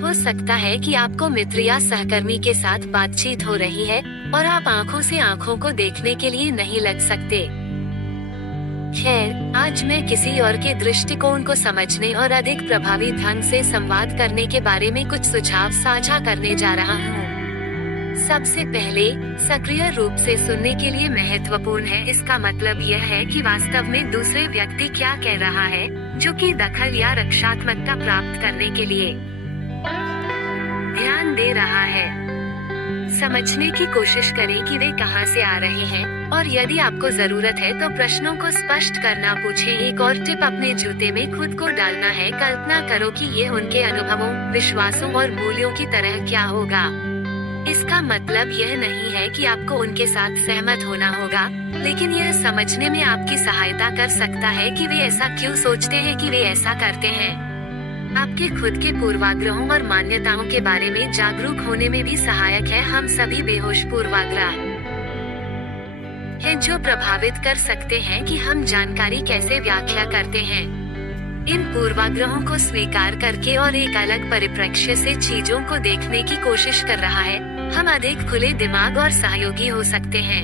हो सकता है कि आपको मित्र या सहकर्मी के साथ बातचीत हो रही है और आप आंखों से आंखों को देखने के लिए नहीं लग सकते। खैर, आज मैं किसी और के दृष्टिकोण को समझने और अधिक प्रभावी ढंग से संवाद करने के बारे में कुछ सुझाव साझा करने जा रहा हूँ। सबसे पहले, सक्रिय रूप से सुनने के लिए महत्वपूर्ण है। इसका मतलब यह है कि वास्तव में दूसरे व्यक्ति क्या कह रहा है, जो कि दखल या रक्षात्मकता प्राप्त करने के लिए ध्यान दे रहा है। समझने की कोशिश करें कि वे कहां से आ रहे हैं, और यदि आपको जरूरत है तो प्रश्नों को स्पष्ट करना पूछें। एक और टिप, अपने जूते में खुद को डालना है। कल्पना करो कि ये उनके अनुभवों, विश्वासों और मूल्यों की तरह क्या होगा। इसका मतलब यह नहीं है कि आपको उनके साथ सहमत होना होगा, लेकिन यह समझने में आपकी सहायता कर सकता है कि वे ऐसा क्यों सोचते हैं कि वे ऐसा करते हैं। आपके खुद के पूर्वाग्रहों और मान्यताओं के बारे में जागरूक होने में भी सहायक है। हम सभी बेहोश पूर्वाग्रह हैं जो प्रभावित कर सकते हैं कि हम जानकारी कैसे व्याख्या करते हैं। इन पूर्वाग्रहों को स्वीकार करके और एक अलग परिप्रेक्ष्य से चीजों को देखने की कोशिश कर रहा है, हम अधिक खुले दिमाग और सहयोगी हो सकते हैं।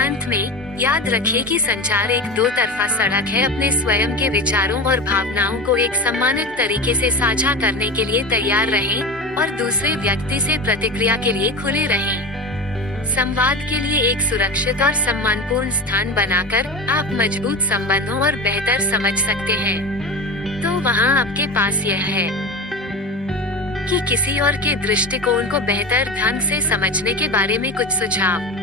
अंत में, याद रखें कि संचार एक दो तरफा सड़क है। अपने स्वयं के विचारों और भावनाओं को एक सम्मानित तरीके से साझा करने के लिए तैयार रहें और दूसरे व्यक्ति से प्रतिक्रिया के लिए खुले रहें। संवाद के लिए एक सुरक्षित और सम्मानपूर्ण स्थान बनाकर आप मजबूत संबंधों और बेहतर समझ सकते हैं। तो वहाँ आपके पास यह है कि किसी और के दृष्टिकोण को बेहतर ढंग से समझने के बारे में कुछ सुझाव।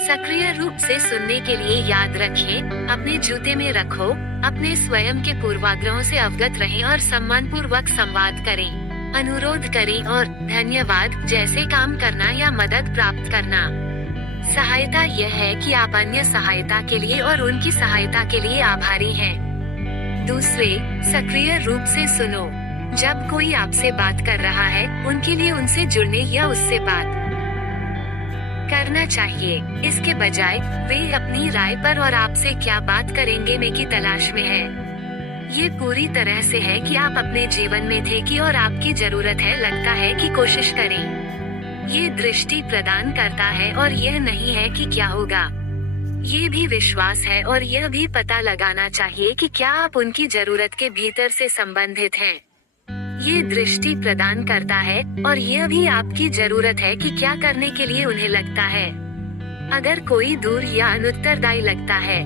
सक्रिय रूप से सुनने के लिए याद रखें, अपने जूते में रखो, अपने स्वयं के पूर्वाग्रहों से अवगत रहें और सम्मानपूर्वक संवाद करें, अनुरोध करें और धन्यवाद जैसे काम करना या मदद प्राप्त करना। सहायता यह है कि आप अन्य सहायता के लिए और उनकी सहायता के लिए आभारी हैं। दूसरे, सक्रिय रूप से सुनो। जब कोई आपसे बात कर रहा है, उनके लिए उनसे जुड़ने या उससे बात करना चाहिए। इसके बजाय वे अपनी राय पर और आपसे क्या बात करेंगे में की तलाश में है। ये पूरी तरह से है कि आप अपने जीवन में थे कि और आपकी जरूरत है, लगता है कि कोशिश करें। ये दृष्टि प्रदान करता है और यह नहीं है कि क्या होगा। ये भी विश्वास है और यह भी पता लगाना चाहिए कि क्या आप उनकी जरूरत के भीतर से संबंधित हैं। ये दृष्टि प्रदान करता है और यह भी आपकी जरूरत है कि क्या करने के लिए उन्हें लगता है। अगर कोई दूर या अनुत्तरदायी लगता है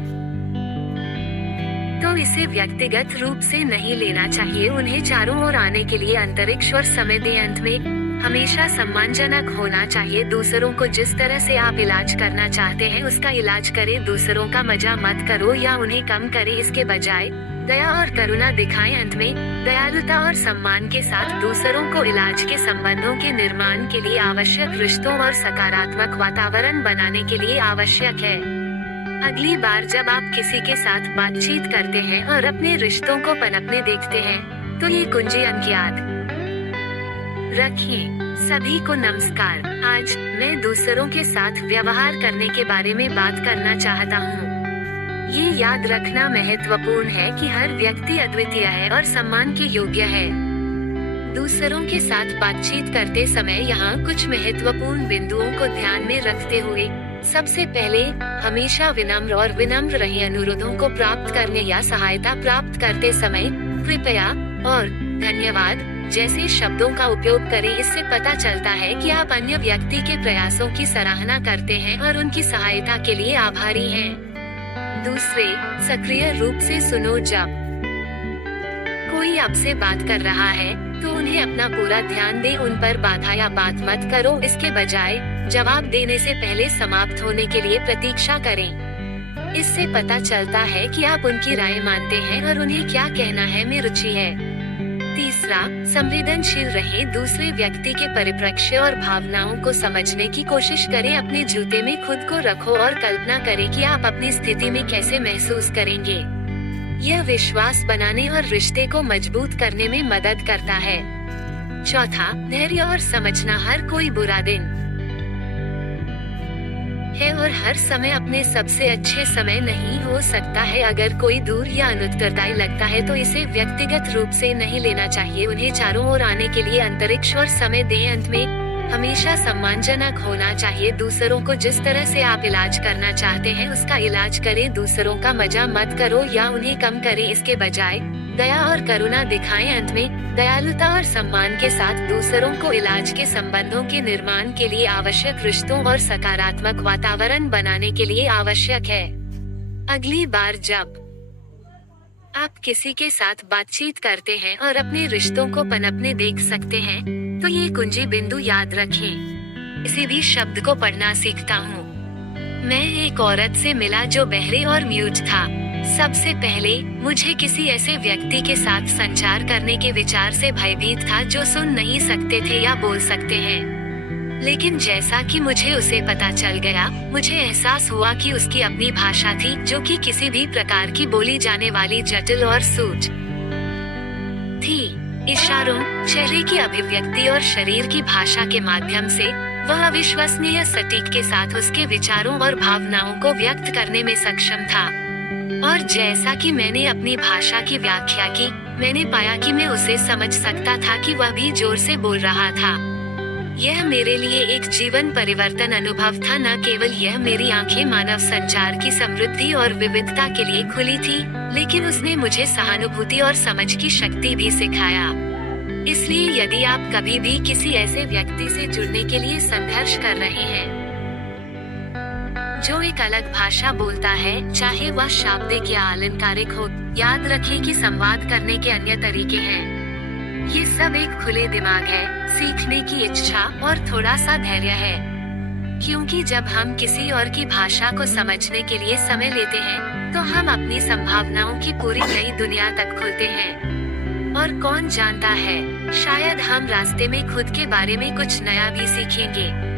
तो इसे व्यक्तिगत रूप से नहीं लेना चाहिए। उन्हें चारों ओर आने के लिए अंतरिक्ष और समय दें। अंत में, हमेशा सम्मानजनक होना चाहिए। दूसरों को जिस तरह से आप इलाज करना चाहते हैं उसका इलाज करें। दूसरों का मजा मत करो या उन्हें कम करें। इसके बजाय दया और करुणा दिखाएं। अंत में, दयालुता और सम्मान के साथ दूसरों को इलाज के संबंधों के निर्माण के लिए आवश्यक रिश्तों और सकारात्मक वातावरण बनाने के लिए आवश्यक है। अगली बार जब आप किसी के साथ बातचीत करते हैं और अपने रिश्तों को पनपने देखते हैं, तो ये कुंजी अंक याद रखिए। सभी को नमस्कार। आज मैं दूसरों के साथ व्यवहार करने के बारे में बात करना चाहता हूँ। ये याद रखना महत्वपूर्ण है कि हर व्यक्ति अद्वितीय है और सम्मान के योग्य है। दूसरों के साथ बातचीत करते समय यहाँ कुछ महत्वपूर्ण बिंदुओं को ध्यान में रखते हुए, सबसे पहले, हमेशा विनम्र और विनम्र रहें। अनुरोधों को प्राप्त करने या सहायता प्राप्त करते समय कृपया और धन्यवाद जैसे शब्दों का उपयोग करें। इससे पता चलता है कि आप अन्य व्यक्ति के प्रयासों की सराहना करते हैं और उनकी सहायता के लिए आभारी हैं। दूसरे, सक्रिय रूप से सुनो। जब कोई आपसे बात कर रहा है तो उन्हें अपना पूरा ध्यान दें। उन पर बाधा या बात मत करो। इसके बजाय जवाब देने से पहले समाप्त होने के लिए प्रतीक्षा करें। इससे पता चलता है कि आप उनकी राय मानते हैं और उन्हें क्या कहना है में रुचि है। तीसरा, संवेदनशील रहें। दूसरे व्यक्ति के परिप्रेक्ष्य और भावनाओं को समझने की कोशिश करें। अपने जूते में खुद को रखो और कल्पना करें कि आप अपनी स्थिति में कैसे महसूस करेंगे। यह विश्वास बनाने और रिश्ते को मजबूत करने में मदद करता है। चौथा, धैर्य और समझना। हर कोई बुरा दिन है और हर समय अपने सबसे अच्छे समय नहीं हो सकता है। अगर कोई दूर या अनुत्तरदायी लगता है तो इसे व्यक्तिगत रूप से नहीं लेना चाहिए। उन्हें चारों ओर आने के लिए अंतरिक्ष और समय दें। अंत में हमेशा सम्मानजनक होना चाहिए। दूसरों को जिस तरह से आप इलाज करना चाहते हैं उसका इलाज करें। दूसरों का मजा मत करो या उन्हें कम करें, इसके बजाय दया और करुणा दिखाएं। अंत में दयालुता और सम्मान के साथ दूसरों को इलाज के संबंधों के निर्माण के लिए आवश्यक रिश्तों और सकारात्मक वातावरण बनाने के लिए आवश्यक है। अगली बार जब आप किसी के साथ बातचीत करते हैं और अपने रिश्तों को पनपने देख सकते हैं, तो ये कुंजी बिंदु याद रखें। किसी भी शब्द को पढ़ना सीखता हूँ। मैं एक औरत से मिला जो बहरे और म्यूट था। सबसे पहले मुझे किसी ऐसे व्यक्ति के साथ संचार करने के विचार से भयभीत था जो सुन नहीं सकते थे या बोल सकते हैं। लेकिन जैसा कि मुझे उसे पता चल गया, मुझे एहसास हुआ कि उसकी अपनी भाषा थी जो कि किसी भी प्रकार की बोली जाने वाली जटिल और सूझ थी। इशारों, चेहरे की अभिव्यक्ति और शरीर की भाषा के माध्यम से वह अविश्वसनीय सटीक के साथ उसके विचारों और भावनाओं को व्यक्त करने में सक्षम था। और जैसा कि मैंने अपनी भाषा की व्याख्या की, मैंने पाया कि मैं उसे समझ सकता था कि वह भी जोर से बोल रहा था। यह मेरे लिए एक जीवन परिवर्तन अनुभव था। न केवल यह मेरी आंखें मानव संचार की समृद्धि और विविधता के लिए खुली थी, लेकिन उसने मुझे सहानुभूति और समझ की शक्ति भी सिखाया। इसलिए यदि आप कभी भी किसी ऐसे व्यक्ति से जुड़ने के लिए संघर्ष कर रहे हैं जो एक अलग भाषा बोलता है, चाहे वह शाब्दिक या अलंकारिक हो, याद रखें कि संवाद करने के अन्य तरीके हैं। ये सब एक खुले दिमाग है, सीखने की इच्छा और थोड़ा सा धैर्य है। क्योंकि जब हम किसी और की भाषा को समझने के लिए समय लेते हैं, तो हम अपनी संभावनाओं की पूरी नई दुनिया तक खुलते हैं। और कौन जानता है, शायद हम रास्ते में खुद के बारे में कुछ नया भी सीखेंगे।